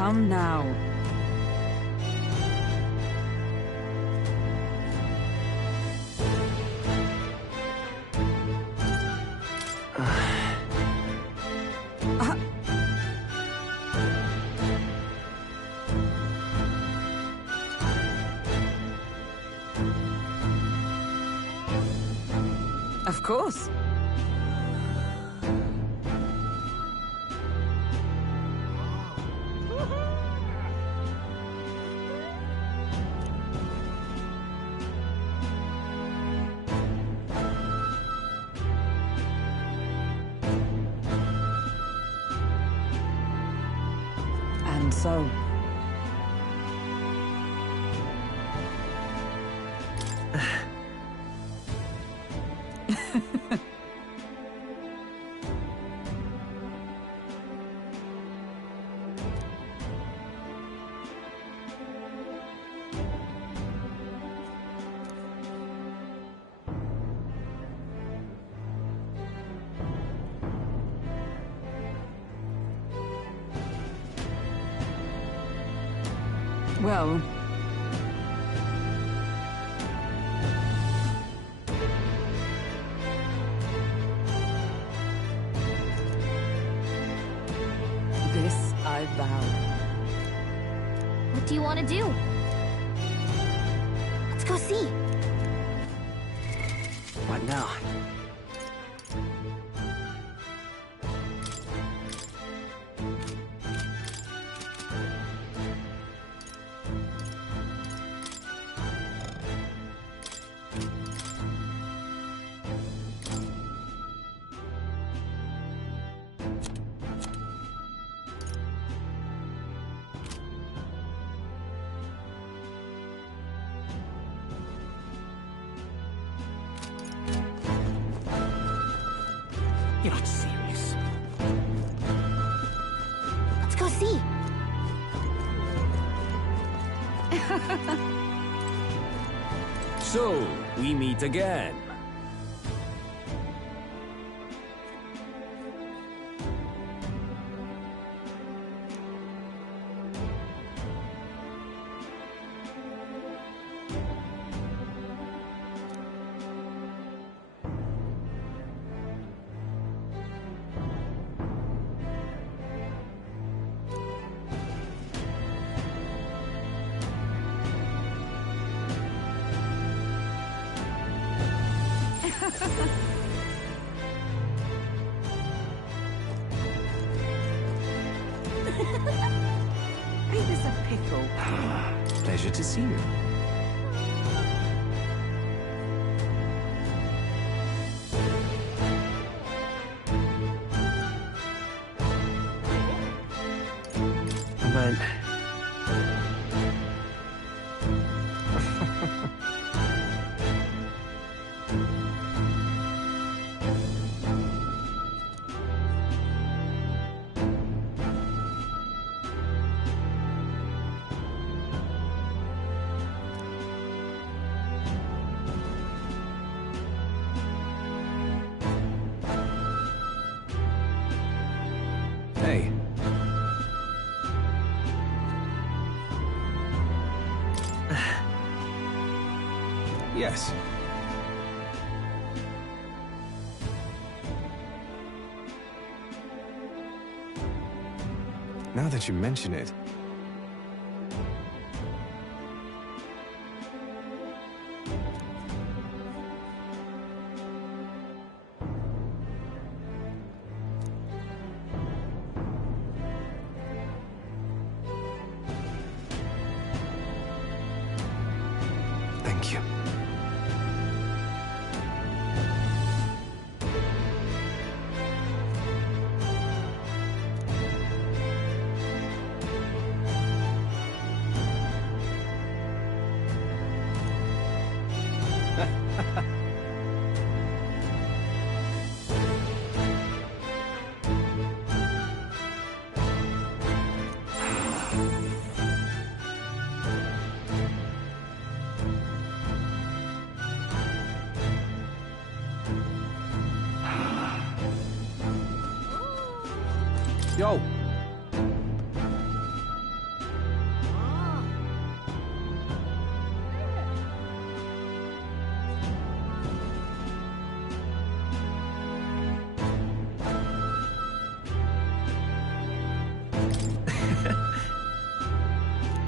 Come now. Of course. And so... Well... This I vow. What do you want to do? Let's go see. What now? You're not serious. Let's go see. So, we meet again. Ain't this a pickle? Pleasure to see you. But... Hey. Yes. Now that you mention it. Thank you. Yo!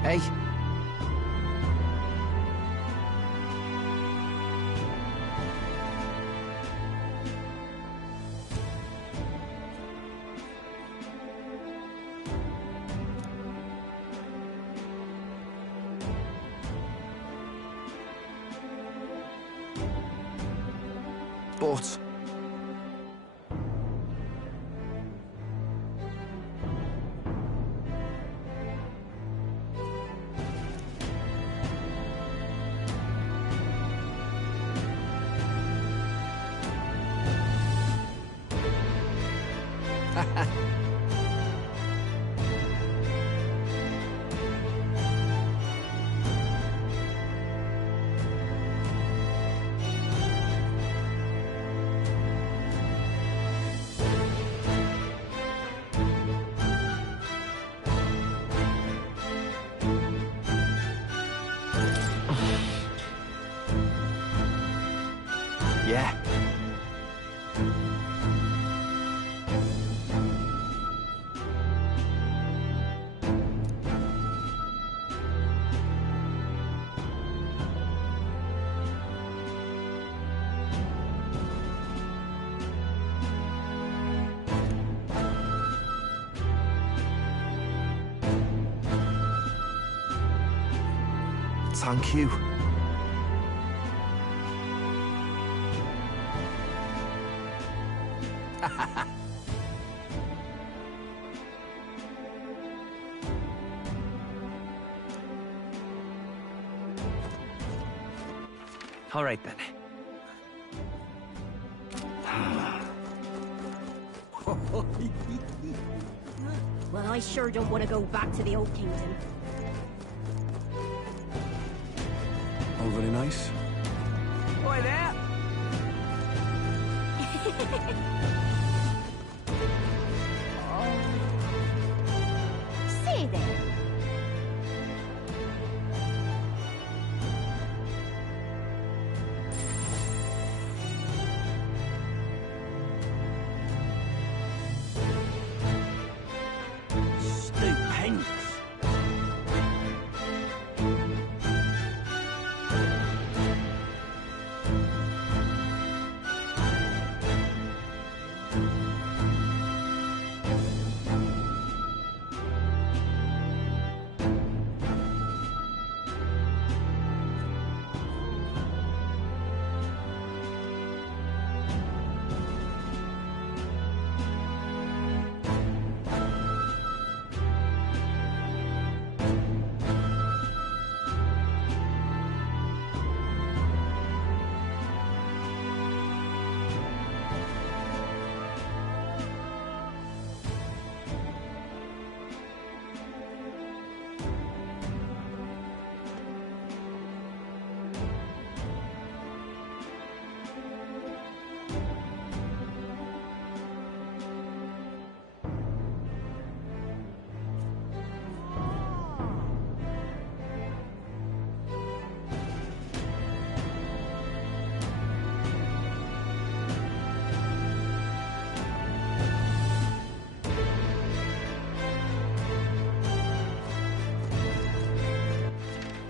Hey. But... yeah. Thank you. All right, then. Well, I sure don't want to go back to the old kingdom. All very nice. Boy there! Say there. Stupendous.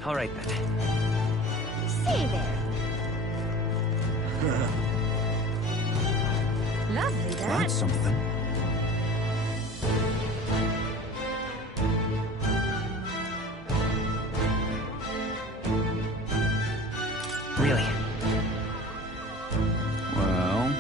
All right, then. Say there. Lovely, that. That's something. Really? Well...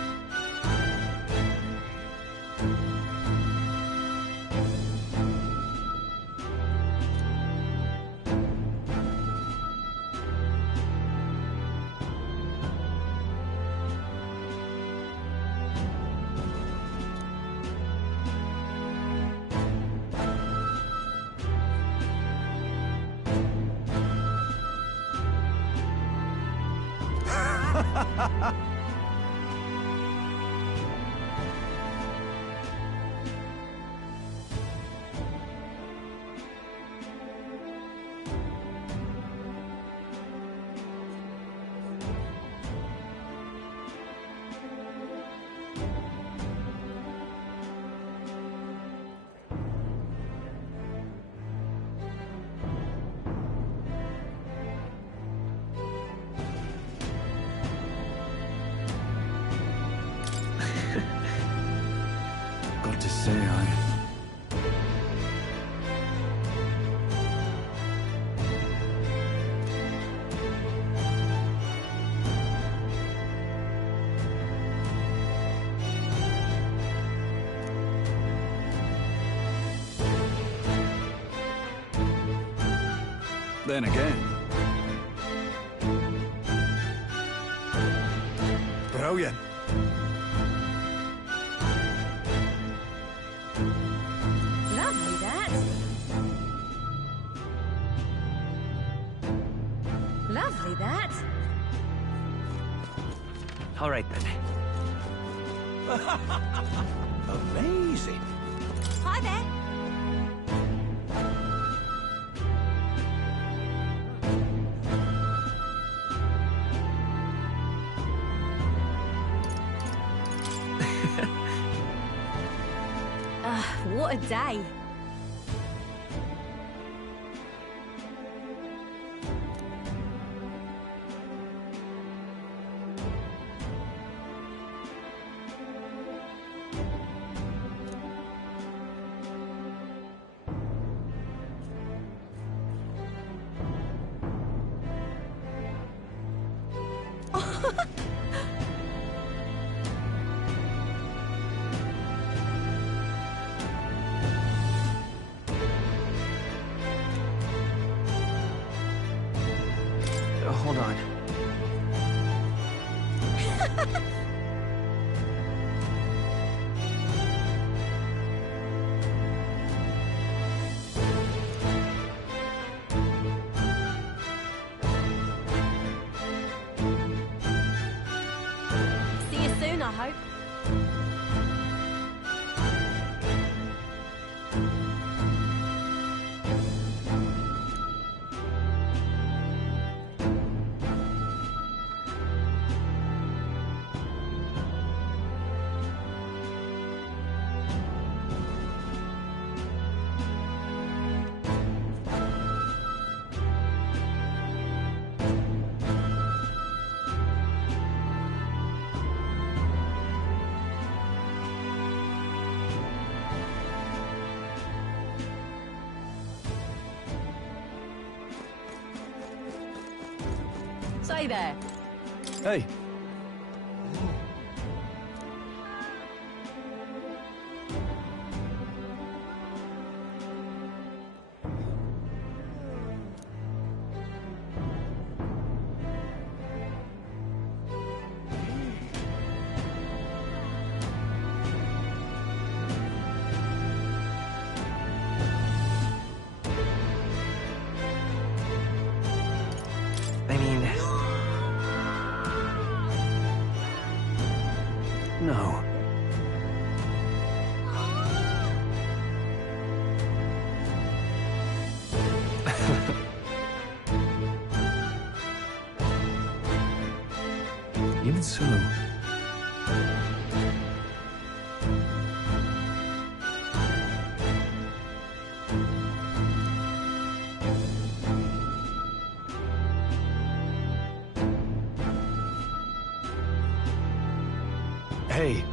Then again. Brilliant. Lovely, that. Lovely, that. All right, then. Amazing. Hi there. What a day. Hold on. See you soon, I hope. Say there. Hey. I mean... No. Even so. Hey.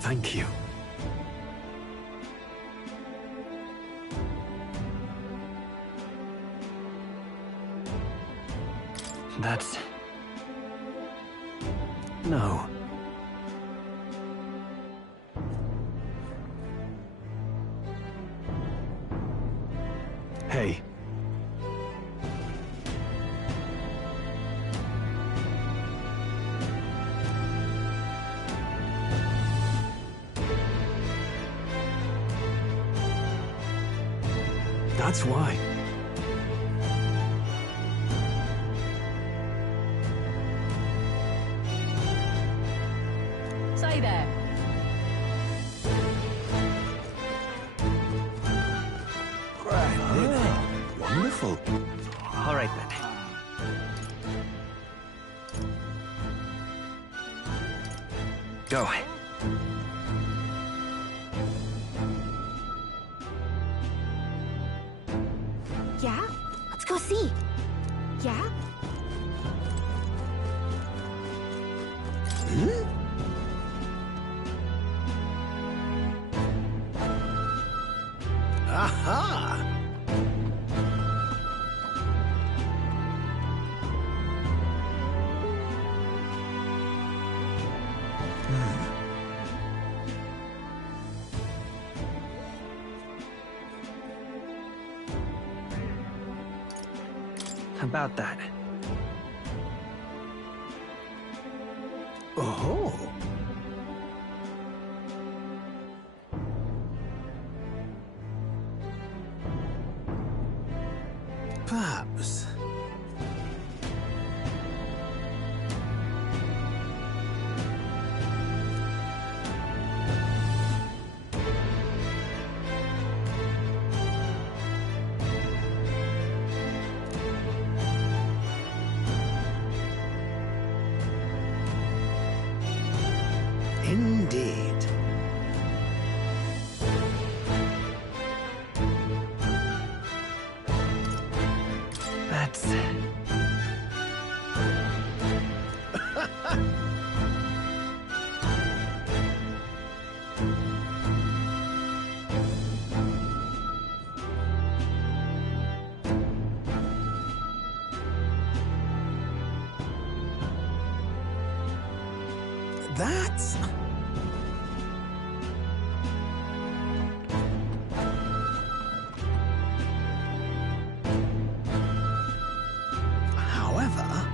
Thank you. That's... No. Hey. That's why. Say there. Wonderful. All right, then. Go. Yeah? Let's go see. Yeah? Aha! About that. Oh. Perhaps. Indeed. That's... That's... However...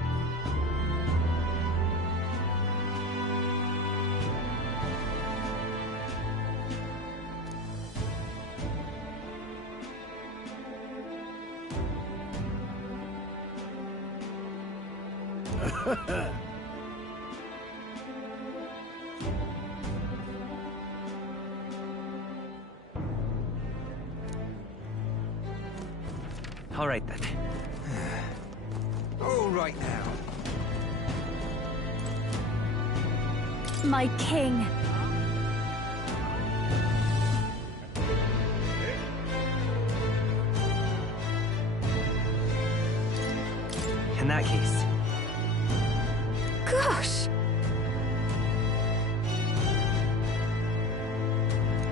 All right, then. All right now. My king. In that case... Gosh.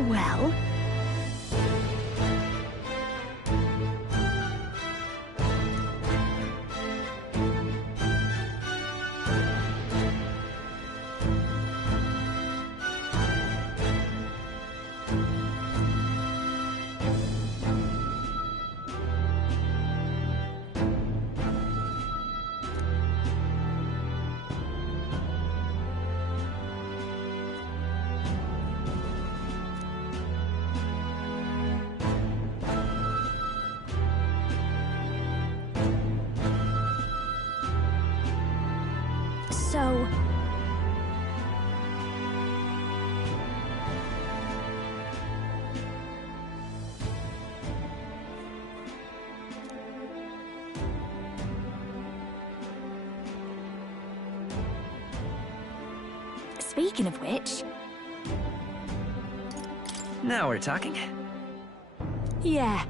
Well... So... Speaking of which... Now we're talking. Yeah.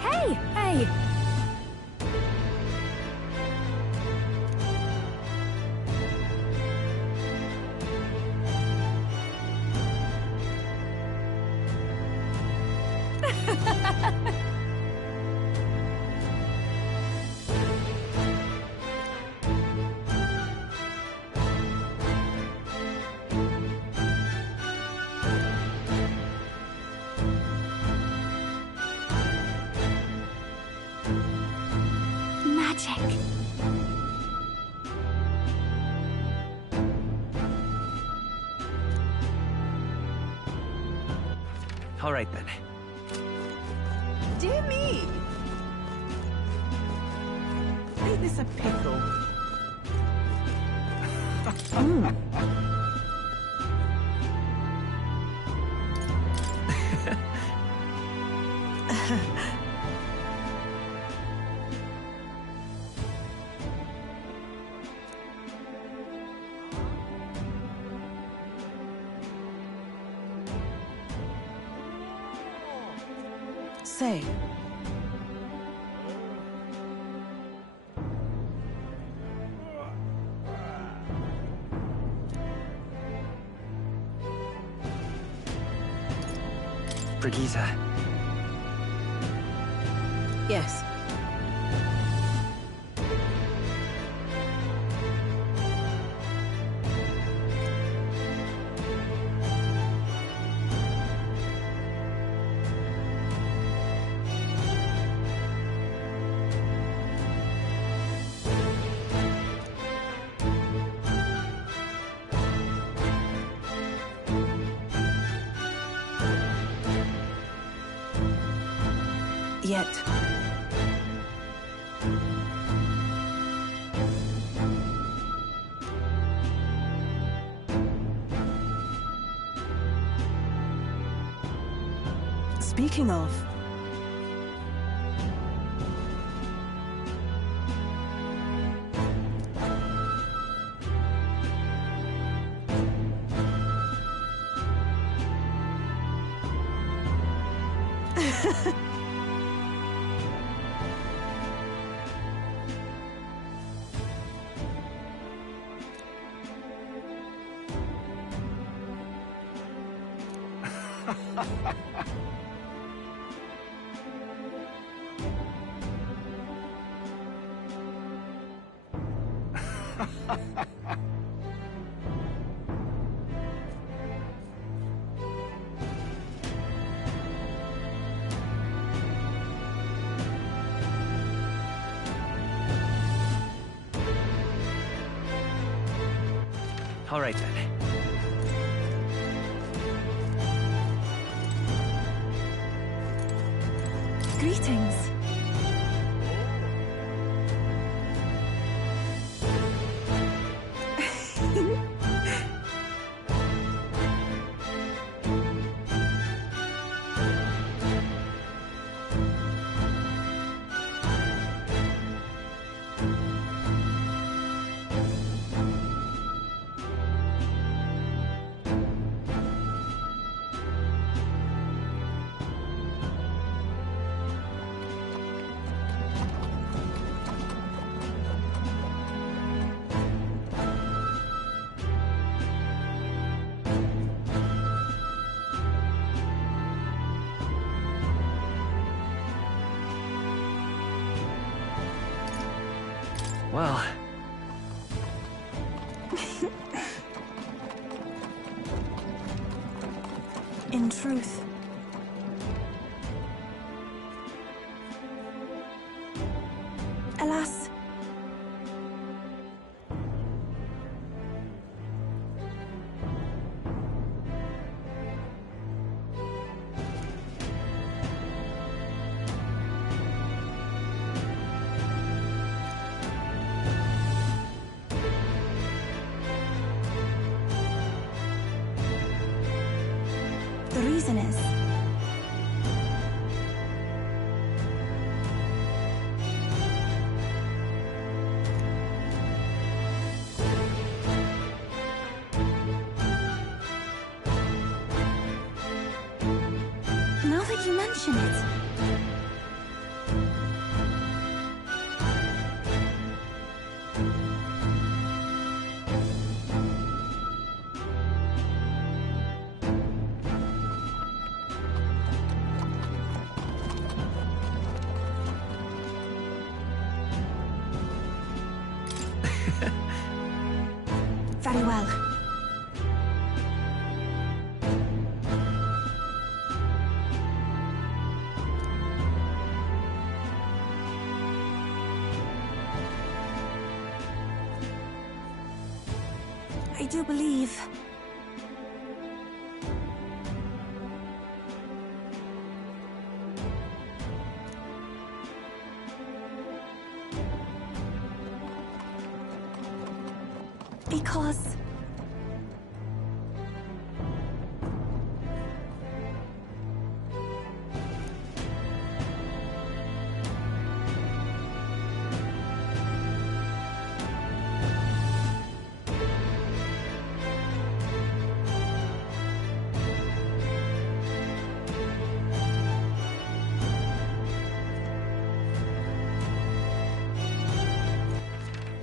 Hey! Hey! Magic. All right, then. Dear me! Ain't this a pickle? Say. Brigitte. Yes. Yet. Speaking of... All right then. Greetings. Well, In truth. Alas. The reason is... Now that you mention it... Very well. I do believe... Because...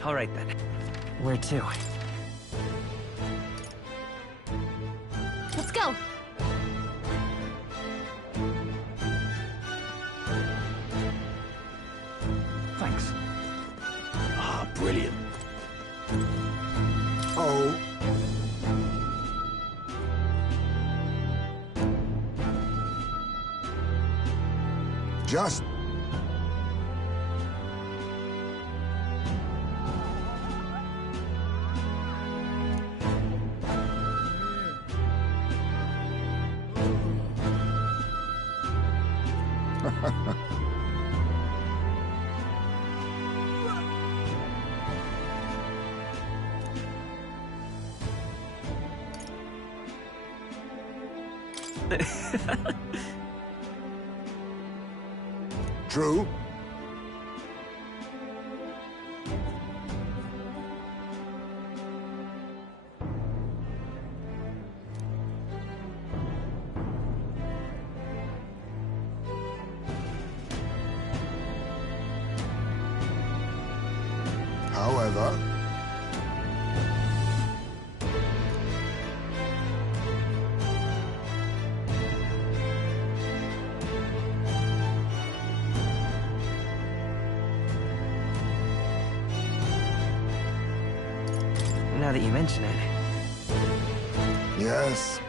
all right then. Where to? Let's go! Just... True. However... Now that you mention it. Yes.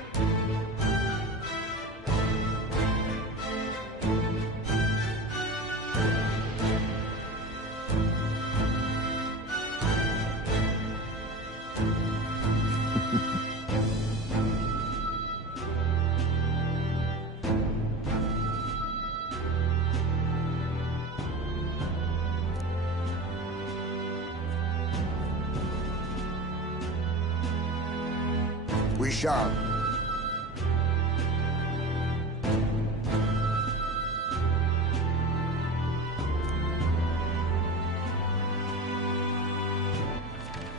We shall.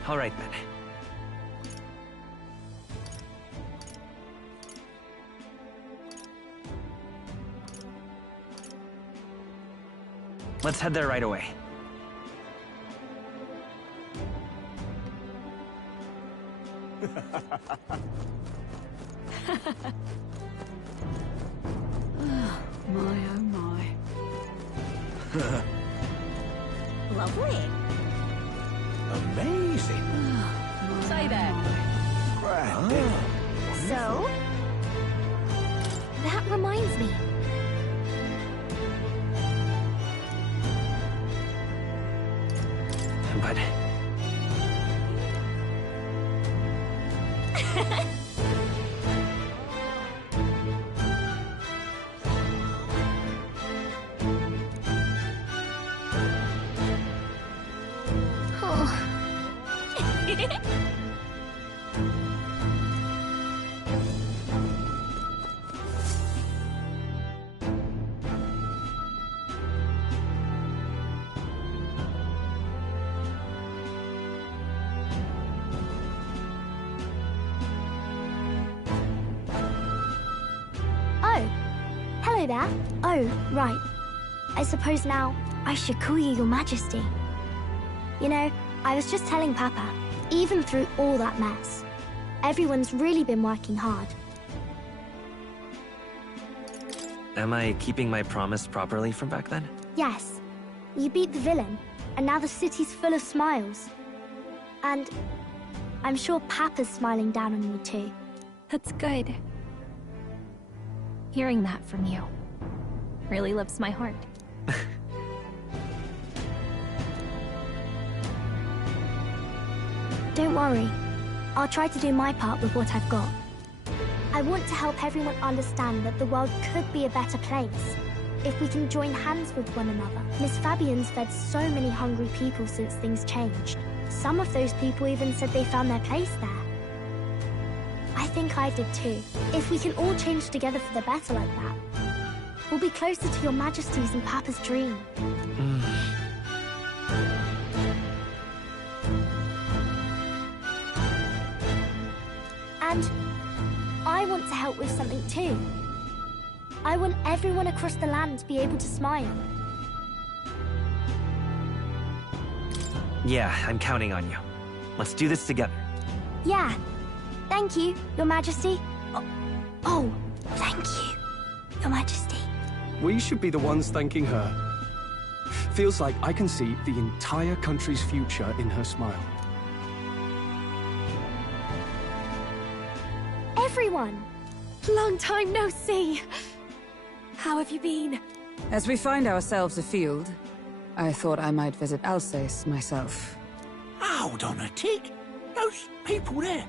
All right, then. Let's head there right away. My, oh my. Lovely. Amazing. Say that. Grand. So? That reminds me. But... Hello there. Oh, right. I suppose now I should call you Your Majesty. You know, I was just telling Papa, even through all that mess, everyone's really been working hard. Am I keeping my promise properly from back then? Yes, you beat the villain, and now the city's full of smiles. And I'm sure Papa's smiling down on you too. That's good. Hearing that from you really lifts my heart. Don't worry. I'll try to do my part with what I've got. I want to help everyone understand that the world could be a better place if we can join hands with one another. Miss Fabian's fed so many hungry people since things changed. Some of those people even said they found their place there. I think I did too. If we can all change together for the better like that, we'll be closer to Your Majesty's and Papa's dream. And I want to help with something too. I want everyone across the land to be able to smile. Yeah, I'm counting on you. Let's do this together. Yeah. Thank you, Your Majesty. Oh, thank you, Your Majesty. We should be the ones thanking her. Feels like I can see the entire country's future in her smile. Everyone! Long time no see. How have you been? As we find ourselves afield, I thought I might visit Alsace myself. Hold on a tick. Those people there.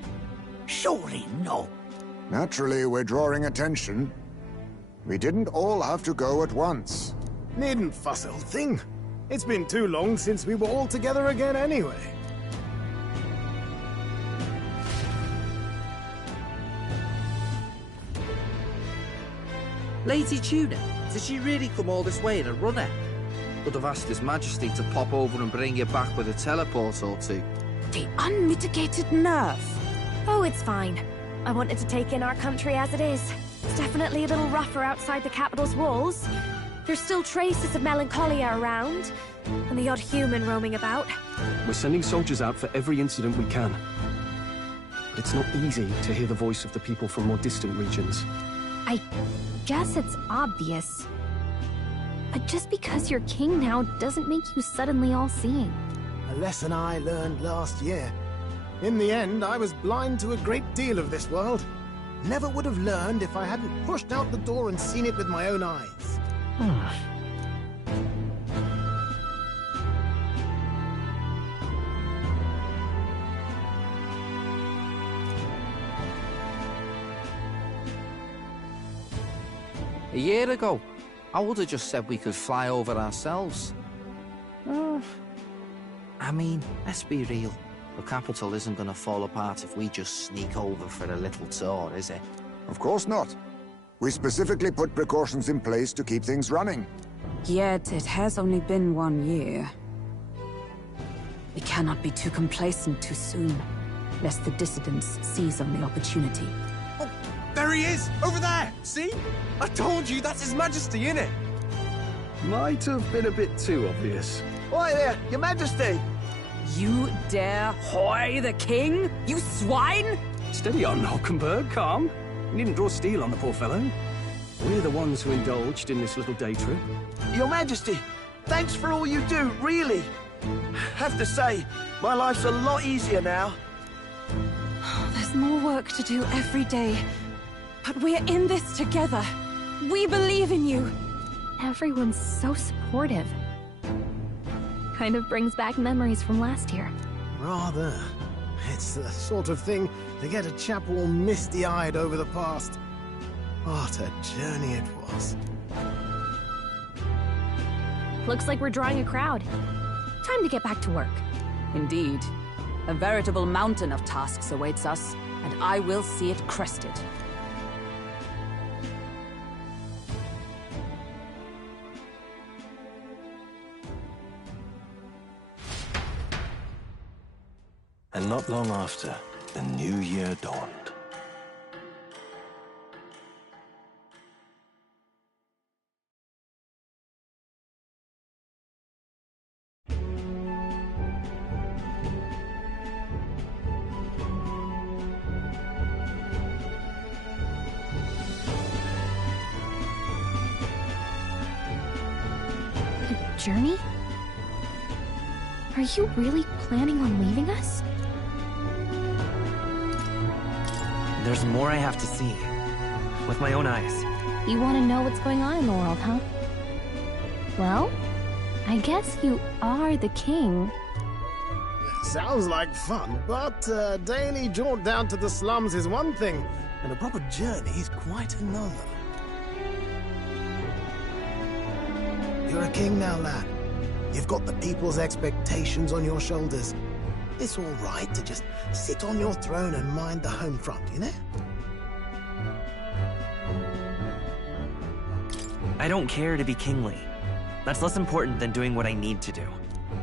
Surely not. Naturally, we're drawing attention. We didn't all have to go at once. Needn't fuss, old thing. It's been too long since we were all together again anyway. Lady Tuna, did she really come all this way in a runner? Would have asked His Majesty to pop over and bring you back with a teleport or two. The unmitigated nerve. Oh, it's fine. I wanted to take in our country as it is. It's definitely a little rougher outside the capital's walls. There's still traces of melancholia around, and the odd human roaming about. We're sending soldiers out for every incident we can. But it's not easy to hear the voice of the people from more distant regions. I guess it's obvious. But just because you're king now doesn't make you suddenly all-seeing. A lesson I learned last year. In the end, I was blind to a great deal of this world. Never would have learned if I hadn't pushed out the door and seen it with my own eyes. A year ago, I would have just said we could fly over ourselves. I mean, let's be real. The capital isn't going to fall apart if we just sneak over for a little tour, is it? Of course not. We specifically put precautions in place to keep things running. Yet it has only been 1 year. We cannot be too complacent too soon, lest the dissidents seize on the opportunity. Oh, there he is! Over there! See? I told you, that's His Majesty, innit? Might have been a bit too obvious. Oi there, Your Majesty! You dare hoy the king? You swine! Steady on, Hockenberg, calm. You needn't draw steel on the poor fellow. We're the ones who indulged in this little day trip. Your Majesty, thanks for all you do, really. Have to say, my life's a lot easier now. There's more work to do every day. But we're in this together. We believe in you. Everyone's so supportive. Kind of brings back memories from last year. Rather. It's the sort of thing to get a chap all misty-eyed over the past. What a journey it was. Looks like we're drawing a crowd. Time to get back to work. Indeed. A veritable mountain of tasks awaits us, and I will see it crested. And not long after, the new year dawned. A journey? Are you really planning on leaving us? There's more I have to see. With my own eyes. You want to know what's going on in the world, huh? Well, I guess you are the king. Sounds like fun, but a daily jaunt down to the slums is one thing, and a proper journey is quite another. You're a king now, lad. You've got the people's expectations on your shoulders. It's all right to just sit on your throne and mind the home front, you know? I don't care to be kingly. That's less important than doing what I need to do.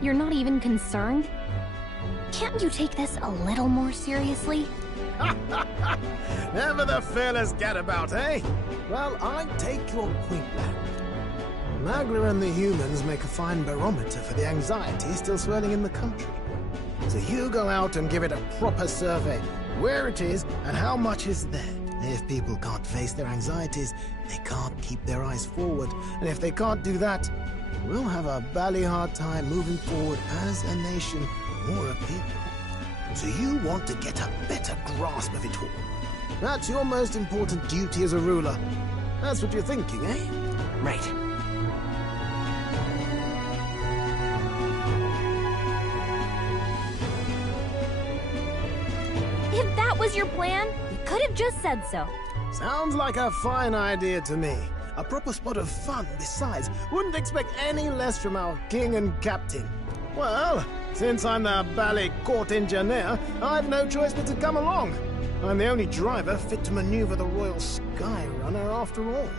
You're not even concerned? Can't you take this a little more seriously? Never the fearless gadabout, eh? Well, I take your point, lad. Magla and the humans make a fine barometer for the anxiety still swirling in the country. So you go out and give it a proper survey, where it is and how much is there. If people can't face their anxieties, they can't keep their eyes forward. And if they can't do that, we'll have a bally hard time moving forward as a nation or a people. So you want to get a better grasp of it all. That's your most important duty as a ruler. That's what you're thinking, eh? Right. was your plan, you could have just said so. Sounds like a fine idea to me. A proper spot of fun, besides. Wouldn't expect any less from our king and captain. Well, since I'm the ballet court engineer, I've no choice but to come along. I'm the only driver fit to maneuver the Royal Skyrunner after all.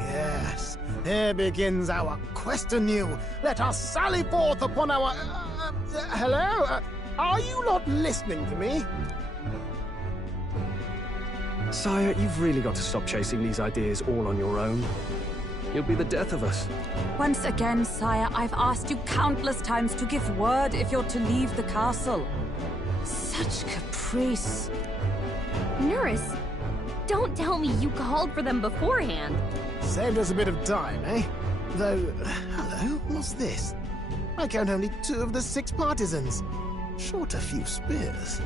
Yes, here begins our quest anew. Let us sally forth upon our... hello? Are you not listening to me? Sire, you've really got to stop chasing these ideas all on your own. You'll be the death of us. Once again, sire, I've asked you countless times to give word if you're to leave the castle. Such caprice. Nurse, don't tell me you called for them beforehand. Saved us a bit of time, eh? Though, hello, what's this? I count only 2 of the 6 partisans. Short a few spears.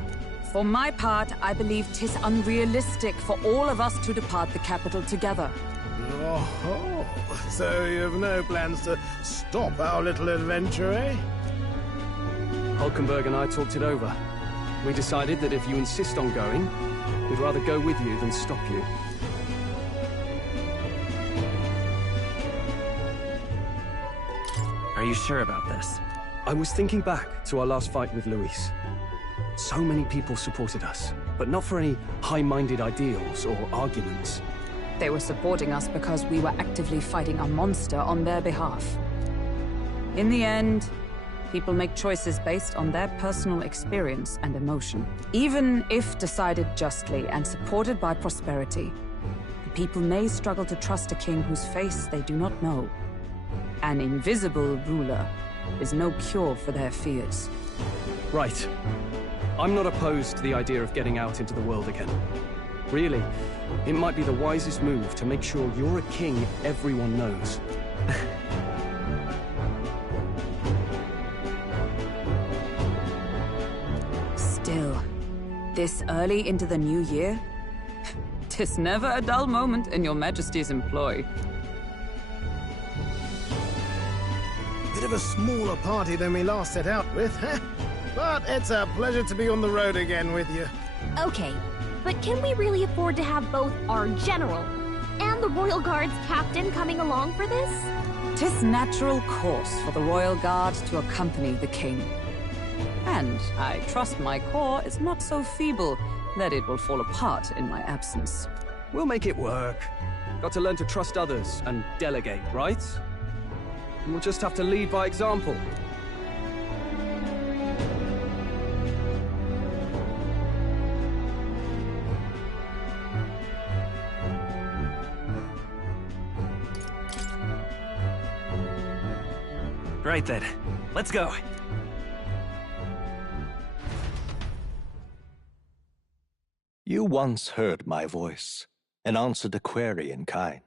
For my part, I believe 'tis unrealistic for all of us to depart the capital together. Oh, so you have no plans to stop our little adventure, eh? Hulkenberg and I talked it over. We decided that if you insist on going, we'd rather go with you than stop you. Are you sure about this? I was thinking back to our last fight with Luis. So many people supported us, but not for any high-minded ideals or arguments. They were supporting us because we were actively fighting a monster on their behalf. In the end, people make choices based on their personal experience and emotion. Even if decided justly and supported by prosperity, the people may struggle to trust a king whose face they do not know. An invisible ruler is no cure for their fears. Right. I'm not opposed to the idea of getting out into the world again. Really, it might be the wisest move to make sure you're a king everyone knows. Still, this early into the new year? 'Tis never a dull moment in your Majesty's employ. Bit of a smaller party than we last set out with, huh? But it's a pleasure to be on the road again with you. Okay, but can we really afford to have both our general and the Royal Guard's captain coming along for this? 'Tis natural course for the Royal Guard to accompany the king. And I trust my corps is not so feeble that it will fall apart in my absence. We'll make it work. Got to learn to trust others and delegate, right? And we'll just have to lead by example. Right then, let's go. You once heard my voice and answered a query in kind.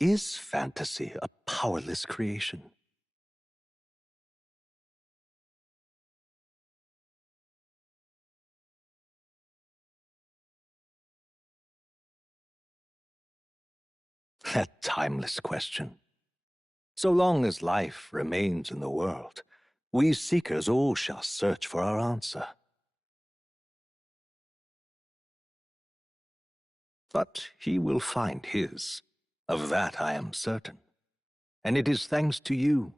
Is fantasy a powerless creation? A timeless question. So long as life remains in the world, we seekers all shall search for our answer. But he will find his. Of that I am certain. And it is thanks to you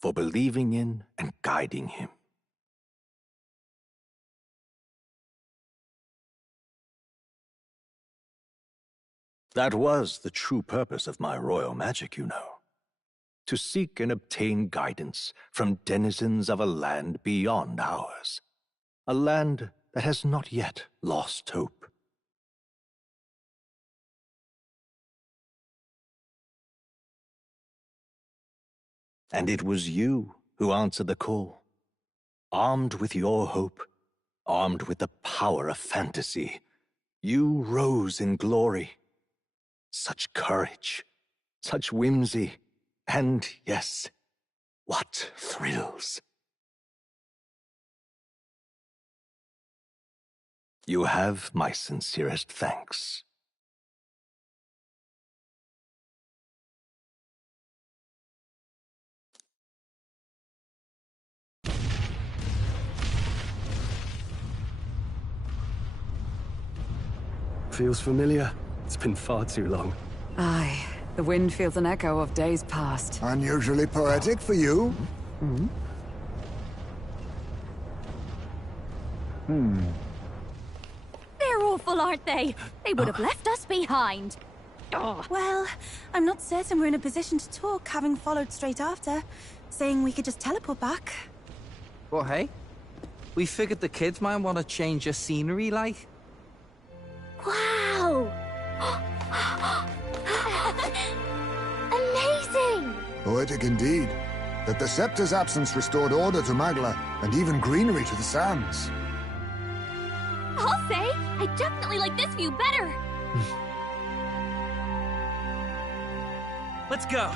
for believing in and guiding him. That was the true purpose of my royal magic, you know. To seek and obtain guidance from denizens of a land beyond ours. A land that has not yet lost hope. And it was you who answered the call. Armed with your hope, armed with the power of fantasy, you rose in glory. Such courage, such whimsy, and yes, what thrills. You have my sincerest thanks. feels familiar. It's been far too long. Aye, the wind feels an echo of days past. Unusually poetic for you. They're awful, aren't they? They would have left us behind. Oh. Well, I'm not certain we're in a position to talk, having followed straight after, saying we could just teleport back. Well, hey, we figured the kids might want to change your scenery, like. Wow! Amazing! Poetic indeed. That the scepter's absence restored order to Magla, and even greenery to the sands. I'll say, I definitely like this view better. Let's go.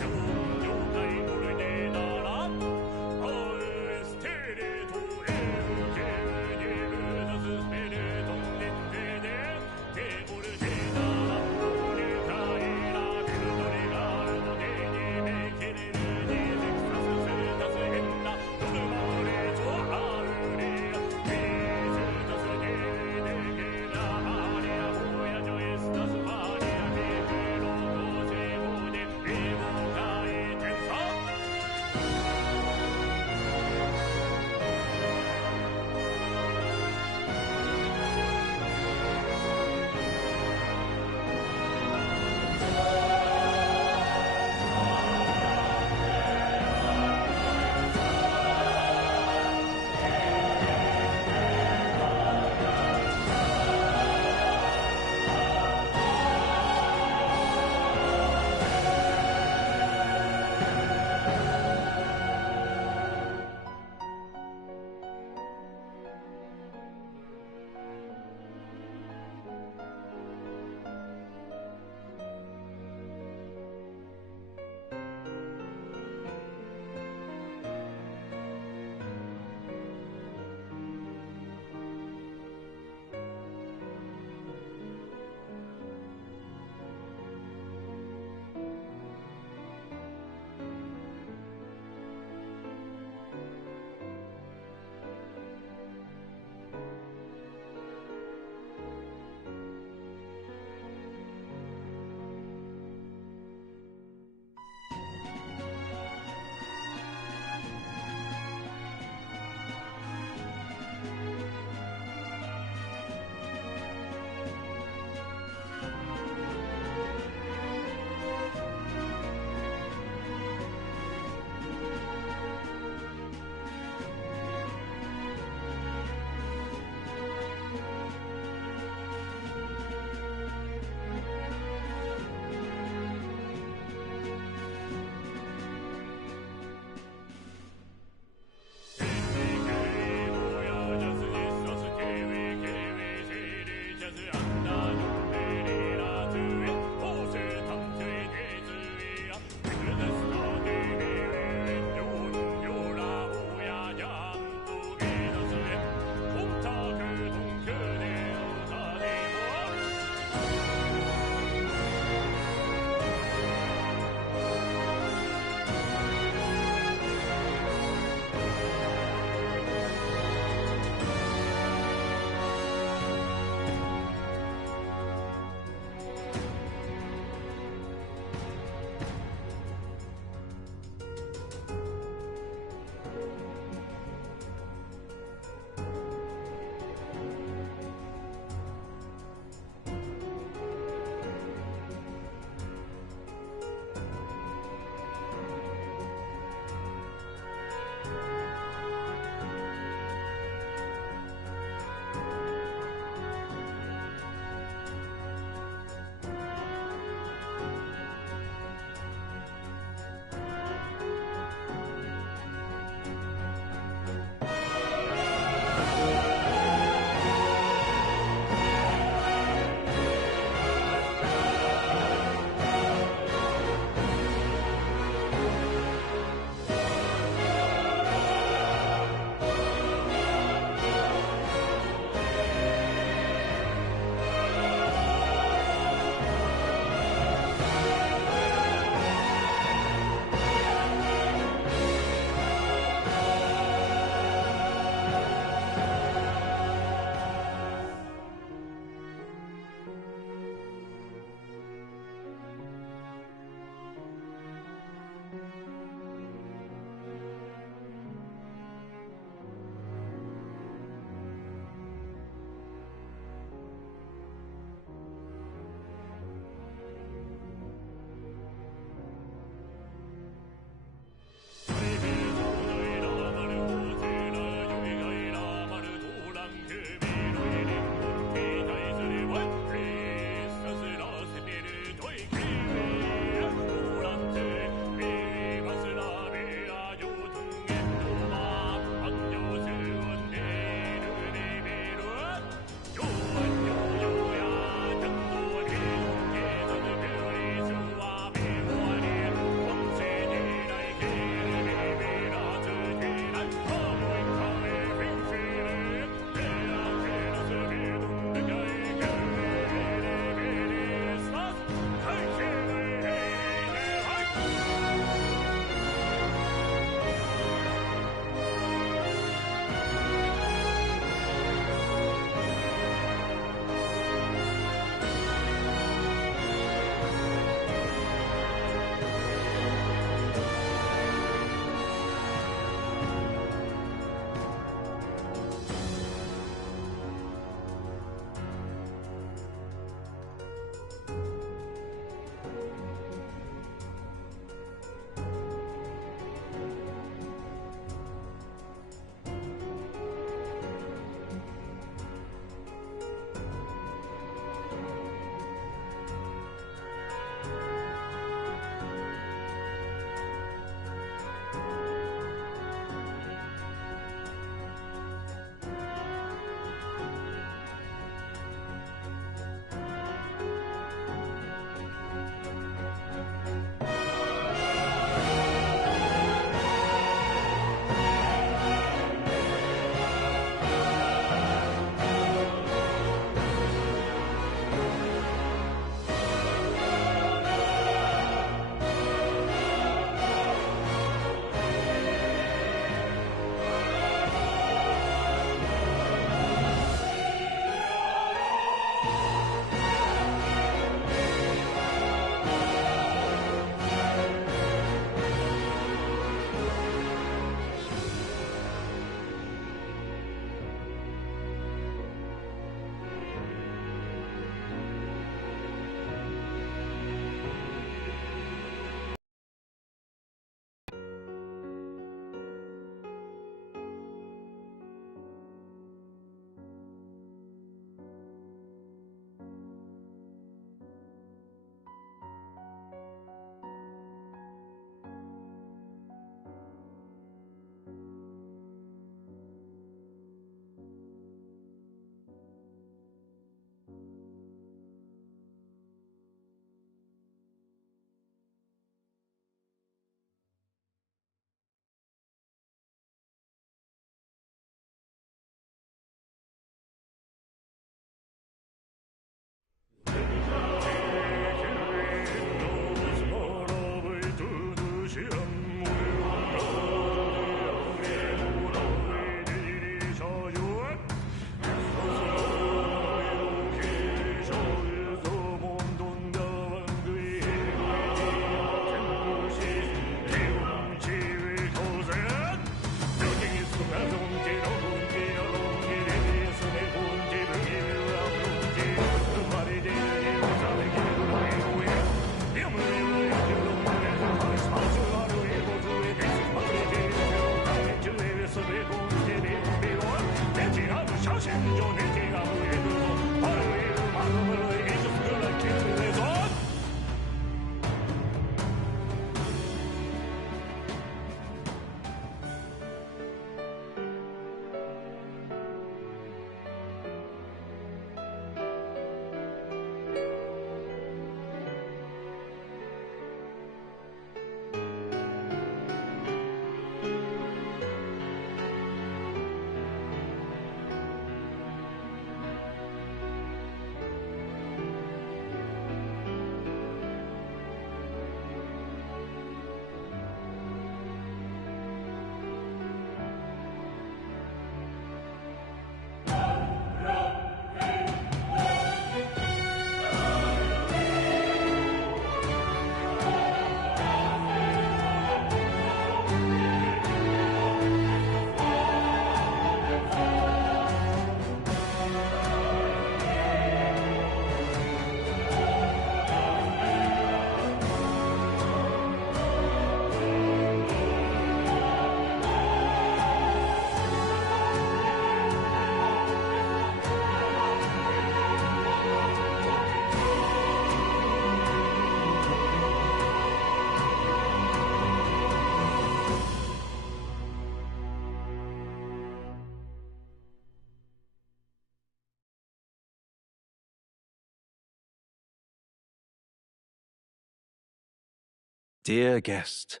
Dear guest,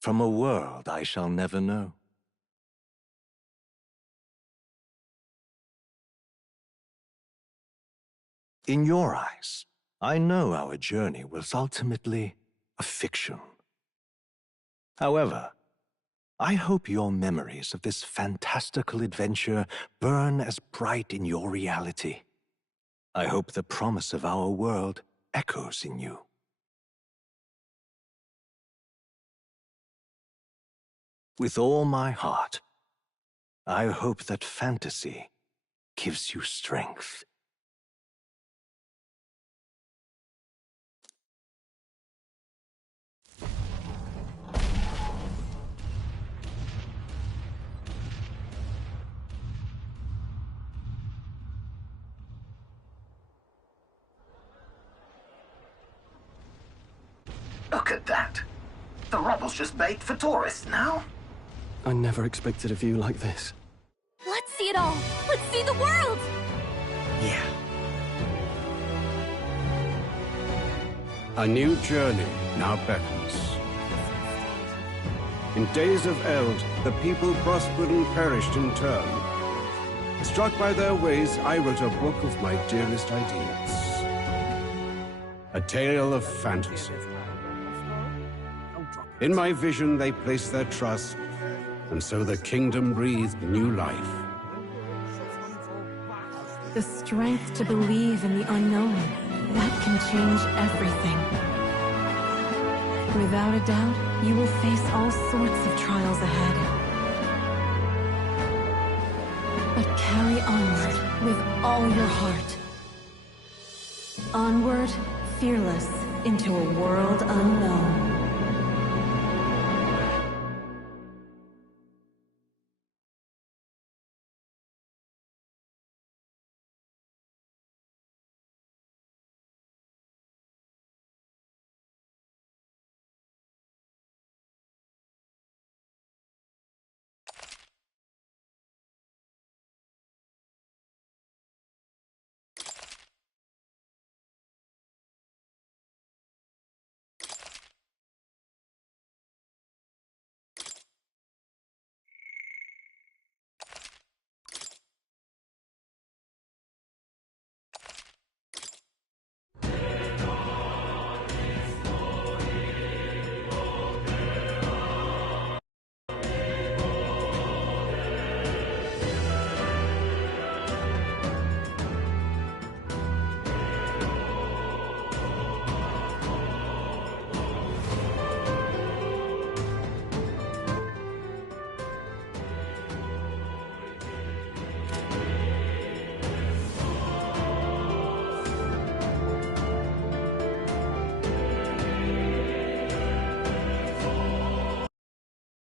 from a world I shall never know. In your eyes, I know our journey was ultimately a fiction. However, I hope your memories of this fantastical adventure burn as bright in your reality. I hope the promise of our world echoes in you. With all my heart, I hope that fantasy gives you strength. Look at that. The rubble's just bait for tourists now. I never expected a view like this. Let's see it all! Let's see the world! Yeah. A new journey now beckons. In days of eld, the people prospered and perished in turn. Struck by their ways, I wrote a book of my dearest ideas. A tale of fantasy. In my vision, they placed their trust, and so the kingdom breathed new life. The strength to believe in the unknown, that can change everything. Without a doubt, you will face all sorts of trials ahead. But carry onward with all your heart. Onward, fearless, into a world unknown.